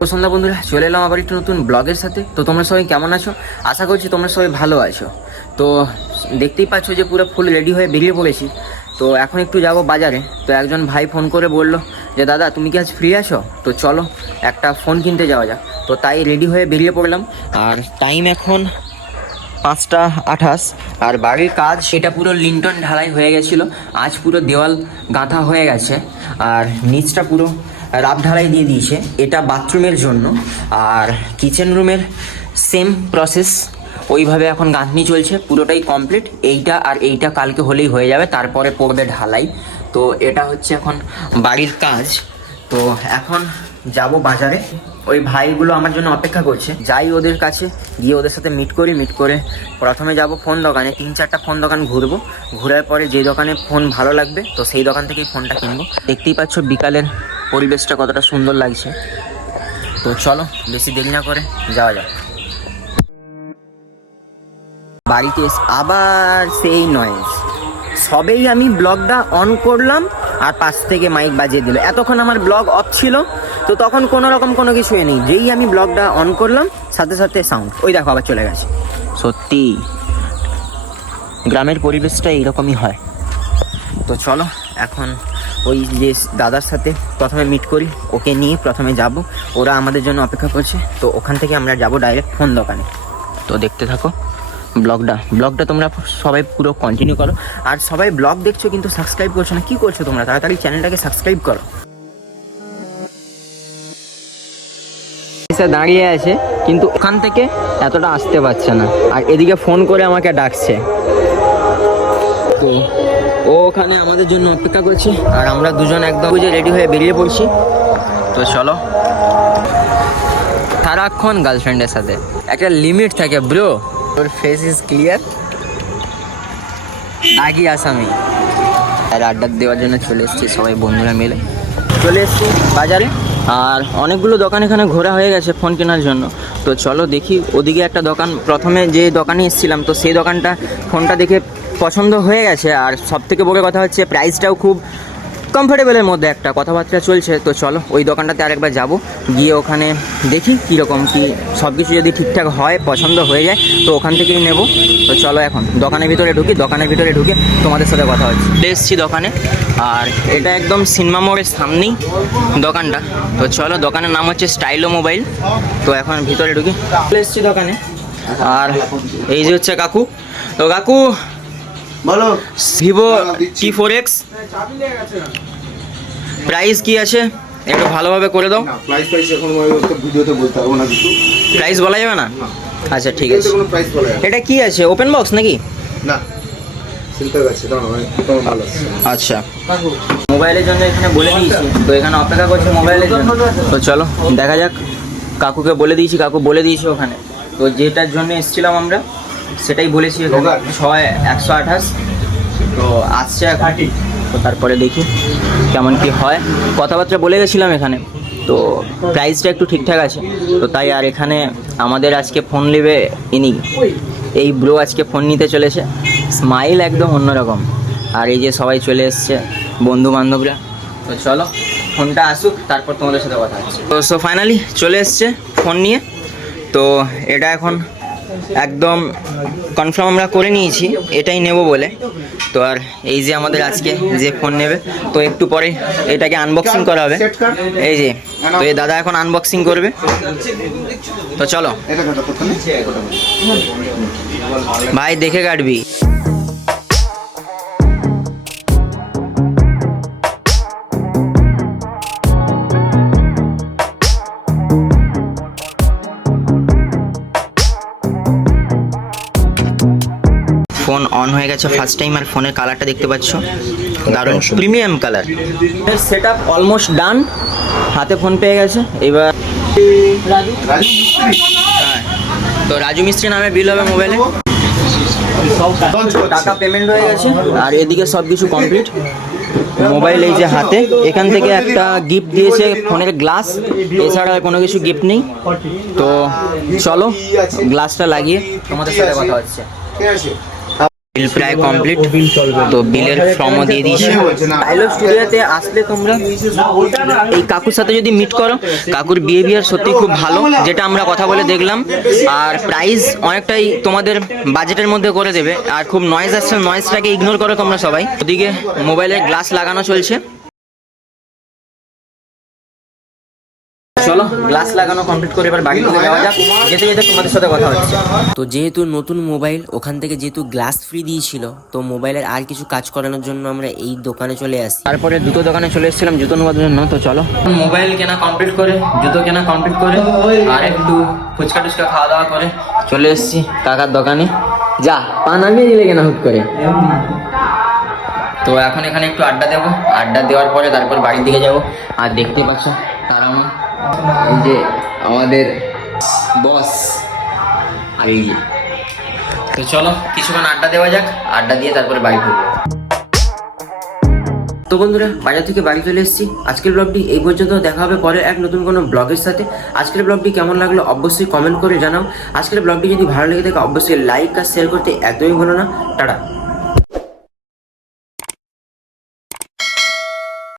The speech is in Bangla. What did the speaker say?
তো সন্ধ্যা বন্ধুরা, চলে এলাম আবার একটু নতুন ব্লগের সাথে। তো তোমরা সবাই কেমন আছো? আশা করছি তোমরা সবাই ভালো আছো। তো দেখতেই পাচ্ছ যে পুরো ফুল রেডি হয়ে বেরিয়ে পড়েছি। তো এখন একটু যাব বাজারে। তো একজন ভাই ফোন করে বললো যে দাদা তুমি কি আজ ফ্রি আছো? তো চলো একটা ফোন কিনতে যাওয়া যাক। তো তাই রেডি হয়ে বেরিয়ে পড়লাম। আর টাইম এখন 5টা 28। আর বাড়ির কাজ সেটা পুরো লিন্টন ঢালাই হয়ে গেছিলো। আজ পুরো দেওয়াল গাঁথা হয়ে গেছে। আর নিচটা পুরো রাব ঢালাই দিয়ে দিয়েছে। এটা বাথরুমের জন্য। আর কিচেন রুমের সেম প্রসেস, ওইভাবে এখন গাঁথনি চলছে, পুরোটাই কমপ্লিট। এইটা আর এইটা কালকে হলেই হয়ে যাবে, তারপরে পড়বে ঢালাই। তো এটা হচ্ছে এখন বাড়ির কাজ। তো এখন যাব বাজারে। ওই ভাইগুলো আমার জন্য অপেক্ষা করছে। যাই ওদের কাছে, গিয়ে ওদের সাথে মিট করে প্রথমে যাব ফোন দোকানে। 3-4টা ফোন দোকান ঘুরবো। ঘোরার পরে যে দোকানে ফোন ভালো লাগবে তো সেই দোকান থেকেই ফোনটা কিনবো। দেখতেই পাচ্ছ বিকালের পরিবেশটা কতটা সুন্দর লাগছে। তো চলো বেশি দেরি না করে যাওয়া যাক। বাড়িতে আবার সেই নয়েজ। সবেই আমি ব্লগটা অন করলাম আর পাশ থেকে মাইক বাজিয়ে দিল। এতক্ষণ আমার ব্লগ অফ ছিল, তো তখন কোনো রকম কোনো কিছু নেই। যেই আমি ব্লগটা অন করলাম সাথে সাথে সাউন্ড, ওই দেখো আবার চলে গেছে। সত্যি গ্রামের পরিবেশটা এইরকমই হয়। তো চলো এখন ওই যে দাদার সাথে প্রথমে মিট করি, ওকে নিয়ে প্রথমে যাব। ওরা আমাদের জন্য অপেক্ষা করছে। তো ওখান থেকে আমরা যাব ডাইরেক্ট ফোন দোকানে। তো দেখতে থাকো ব্লগটা তোমরা সবাই পুরো কন্টিনিউ করো। আর সবাই ব্লগ দেখছো কিন্তু সাবস্ক্রাইব করছো না, কি করছো তোমরা? তাড়াতাড়ি চ্যানেলটাকে সাবস্ক্রাইব করো। দাঁড়িয়ে আছে কিন্তু ওখান থেকে এতটা আসতে পারছে না, আর এদিকে ফোন করে আমাকে ডাকছে। তো ও ওখানে আমাদের জন্য অপেক্ষা করছে, আর আমরা দুজন একদম বুঝে রেডি হয়ে বেরিয়ে পড়ছি। তো চলো। সারাক্ষণ গার্লফ্রেন্ডের সাথে একটা লিমিট থাকে ব্রো। তোর ফেস ইজ ক্লিয়ার। দাগি আসামি। আর আড্ডা দেওয়ার জন্য চলে এসেছি, সবাই বন্ধুরা মিলে চলে এসেছি বাজারে। আর অনেকগুলো দোকান এখানে ঘোরা হয়ে গেছে ফোন কেনার জন্য। তো চলো দেখি। ওদিকে একটা দোকান, প্রথমে যে দোকানে এসেছিলাম তো সেই দোকানটা ফোনটা দেখে পছন্দ হয়ে গেছে। আর সব থেকে বড় কথা হচ্ছে প্রাইসটাও খুব কমফোর্টেবলের মধ্যে একটা কথাবার্তা চলছে। তো চলো ওই দোকানটাতে আরেকবার যাব, গিয়ে ওখানে দেখি কীরকম কী সব কিছু। যদি ঠিকঠাক হয়, পছন্দ হয়ে যায় তো ওখান থেকেই নেব। তো চলো এখন দোকানের ভিতরে ঢুকি। দোকানের ভিতরে ঢুকে তোমাদের সাথে কথা হচ্ছে। এসেছি দোকানে, আর এটা একদম সিনেমা মোড়ের সামনেই দোকানটা। তো চলো, দোকানের নাম হচ্ছে স্টাইলো মোবাইল। তো এখন ভিতরে ঢুকি। এসেছি দোকানে, আর এই যে হচ্ছে কাকু। তো কাকু বলো, ভিভো T4X প্রাইস কি আছে একটু ভালোভাবে করে দাও। প্রাইস এখন ভিডিওতে বলতে পারবো না কিছু। প্রাইস বলা যাবে না? আচ্ছা ঠিক আছে। এটা কি আছে, ওপেন বক্স নাকি? না, সিম্পল আছে। দাঁড়াও, তোমার ভালো আছে। আচ্ছা, মোবাইলের জন্য এখানে বলে দিয়েছি, তো এখানে অপেক্ষা করছে মোবাইলের জন্য। তো চলো দেখা যাক। কাকুকে বলে দিয়েছি, কাকু বলে দিয়েছি ওখানে। তো যেটার জন্য এসেছিলাম আমরা সেটাই বলেছি এখানে 128। তো আসছে এখন। তো তারপরে দেখি কেমন কি হয়। কথাবার্তা বলে গেছিলাম এখানে, তো প্রাইসটা একটু ঠিকঠাক আছে। তো তাই আর এখানে আমাদের আজকে ফোন নেবে ইনি, এই ব্রো আজকে ফোন নিতে চলেছে। স্মাইল একদম অন্যরকম। আর এই যে সবাই চলে এসছে বন্ধু বান্ধবরা। তো চলো ফোনটা আসুক, তারপর তোমাদের সাথে কথা হচ্ছে। তো সো ফাইনালি চলে এসছে ফোন নিয়ে। তো এটা এখন একদম কনফার্ম আমরা করে নিয়েছি এটাই নেব বলে। তো আর এই যে আমাদের আজকে যে ফোন নেবে, তো একটু পরে এটাকে আনবক্সিং করা হবে। এই যে, তো এই দাদা এখন আনবক্সিং করবে। তো চলো ভাই, দেখে কাটবি। ফোন অন হয়ে গেছে ফার্স্ট টাইম। আর ফোনের কালারটা দেখতে পাচ্ছ, দারুণ premium colour. Set up almost done. হাতে ফোন পেয়ে গেছে। এবার হ্যাঁ, তো রাজু মিস্ত্রি নামে বিল হবে মোবাইলে। টাকা পেমেন্ট হয়ে গেছে, আর এদিকে সব কিছু কমপ্লিট। মোবাইল এই যে হাতে, এখান থেকে একটা গিফট দিয়েছে ফোনের গ্লাস, এছাড়া কোনো কিছু গিফট নেই। তো চলো গ্লাসটা লাগিয়ে তোমাদের সাথে কথা হচ্ছে। বিল প্রায় কমপ্লিট, তো বিলের ফর্মও দিয়ে দিয়েছি। ডায়লগ স্টুডিওতে আসলে তোমরা এই কাকুর সাথে যদি মিট করো, কাকুর বিহেভিয়ার সত্যি খুব ভালো, যেটা আমরা কথা বলে দেখলাম। আর প্রাইস অনেকটাই তোমাদের বাজেটের মধ্যে করে দেবে। আর খুব নয়েজ আসছে, নয়েজটাকে ইগনোর করো তোমরা সবাই। ওদিকে মোবাইলের গ্লাস লাগানো চলছে। চলো গ্লাস লাগানো কমপ্লিট করে এবার বাড়ি থেকে যাওয়া যাক। যেতে যেতে তোমাদের সাথে কথা হচ্ছে। তো যেহেতু নতুন মোবাইল, ওখান থেকে যেহেতু গ্লাস ফ্রি দিয়েছিল, তো মোবাইলের আর কিছু কাজ করানোর জন্য আমরা এই দোকানে চলে আসি। তারপরে জুতো দোকানে চলে এসেছিলাম জুতো নেওয়ার জন্য। তো চলো মোবাইল কেনা কমপ্লিট করে, জুতো কেনা কমপ্লিট করে, আর একটু ফুচকা টুচকা খাওয়া দাওয়া করে চলে এসেছি কাকার দোকানে। যা পা নামিয়ে দিলে কেনা হুট করে। তো এখন এখানে একটু আড্ডা দেবো, আড্ডা দেওয়ার পরে তারপর বাড়ির দিকে যাব। আর দেখতে পাচ্ছ কারণ এই যে আমাদের বস আর এই যে। তো চলো কিছুক্ষণ আড্ডা দেওয়া যাক, আড্ডা দিয়ে তারপরে বাড়ি ফিরবো। তো বন্ধুরা বাজার থেকে বাড়ি চলে এসেছি। আজকের ব্লগটি এই পর্যন্ত, দেখা হবে পরে এক নতুন কোনো ব্লগের সাথে। আজকের ব্লগটি কেমন লাগলো অবশ্যই কমেন্ট করে জানাও। আজকের ব্লগটি যদি ভালো লেগে থাকে অবশ্যই লাইক আর শেয়ার করতে একদমই ভুলো না। টাটা।